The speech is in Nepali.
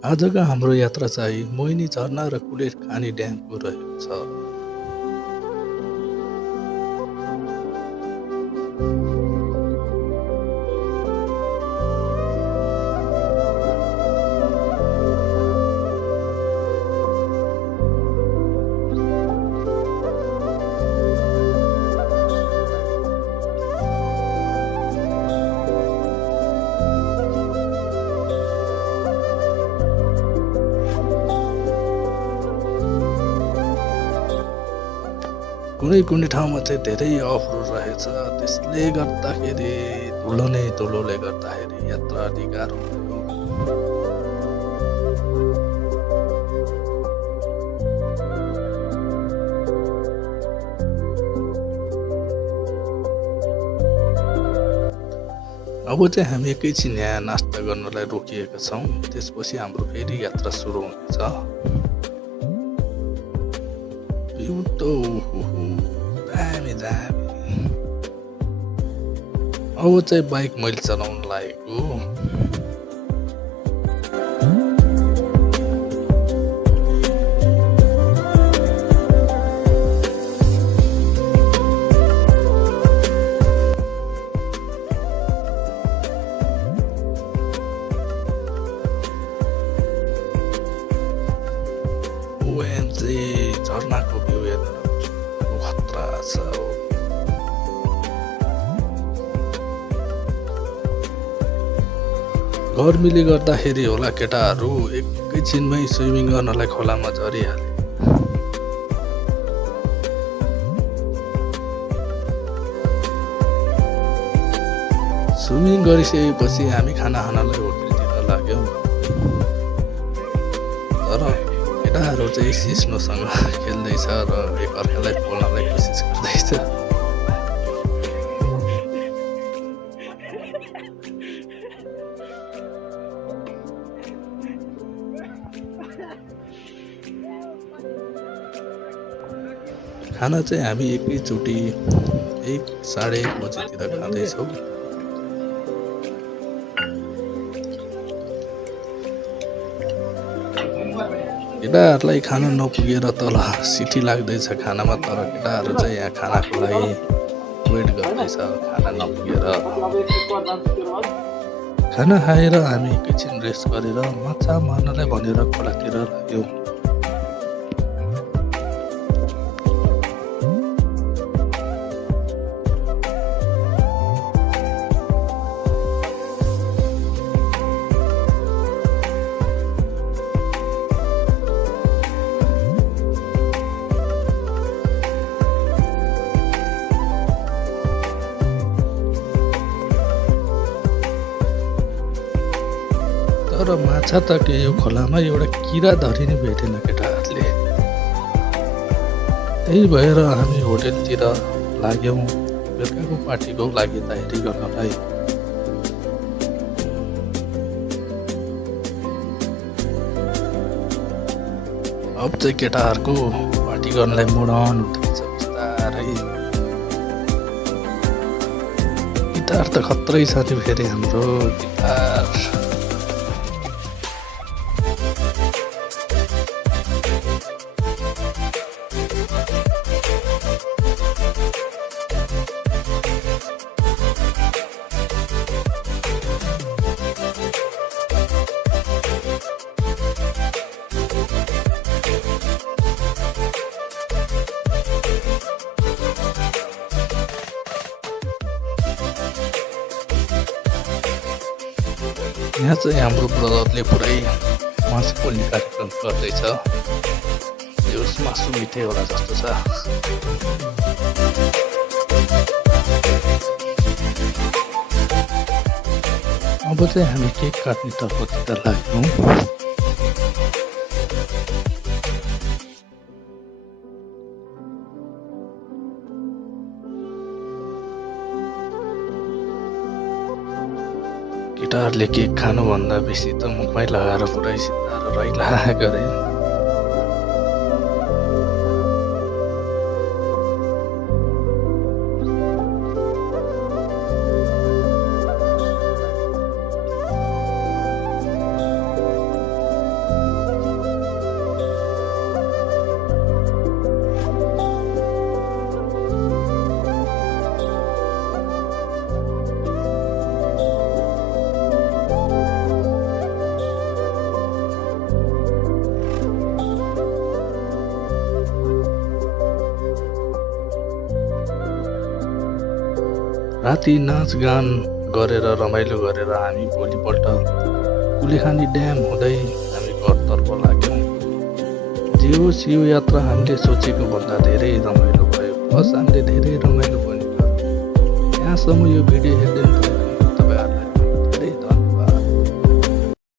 आजको हाम्रो यात्रा चाहिँ मोहिनी झरना र कुलेर खानी ड्यामको रहेको छ। कुनै कुनै ठाउँमा चाहिँ धेरै अफरोड रहेछ, त्यसले गर्दाखेरि धुलोले गर्दाखेरि यात्रा अलि गाह्रो भयो। अब चाहिँ हामी एकैछिन यहाँ नास्ता गर्नलाई रोकिएका छौँ, त्यसपछि हाम्रो फेरि यात्रा सुरु हुनेछ। दामी। अब चाहिँ बाइक मैले चलाउन लागेको। झरनाको भ्यू हेर्नु खतरा छ। गर्मीले गर्दाखेरि होला केटाहरू एकैछिनमै स्विमिङ गर्नलाई खोलामा झरिहाले। स्विमिङ गरिसकेपछि हामी खाना खानलाई होटलतिर लाग्यौँ, तर केटाहरू चाहिँ सिस्नोसँग खेल्दैछ र एकअर्कालाई पोल्नलाई कोसिस गर्दैछ। खाना चाहिँ हामी एकैचोटि 1-1:30 बजेतिर खाँदैछौँ। केटाहरूलाई खाना नपुगेर तल सिटी लाग्दैछ खानामा, तर केटाहरू चाहिँ यहाँ खानाको लागि वेट गर्दैछ खाना नपुगेर। खाना खाएर हामी एकैछिन रेस्ट गरेर माछा मार्नलाई भनेर खोलातिर लाग्यौँ। तर माछा त के यो खोलामा एउटा किरा धरि नै भेटेन केटाहरूले। त्यही भएर हामी होटेलतिर लाग्यौँ बेलुकाको पार्टीको लागि तयारी गर्नलाई। अब चाहिँ केटाहरूको पार्टी गर्नलाई मुड अन हुँदैछ बिस्तारै। गिटार त खत्रै छ नि फेरि हाम्रो गिटार। यहाँ चाहिँ हाम्रो ब्रदरले पुरै मासु पोल्ने कार्यक्रम गर्दैछ। यो मासु मिठै होला जस्तो छ। अब चाहिँ हामी केक काट्ने तर्फतिर लाग्यौँ। केटाहरूले केक खानुभन्दा बेसी त मुखमै लगाएर पुरै सिद्धाएर रैला गरे। राति नाचगान गरेर रमाइलो गरेर हामी भोलिपल्ट कुलेखानी ड्याम हुँदै हामी घरतर्फ लाग्यौँ। जे होस् यो यात्रा हामीले सोचेको भन्दा धेरै रमाइलो भयो, प्लस हामीले धेरै रमाइलो पनि गर्यौँ। यहाँसम्म यो भिडियो हेर्दै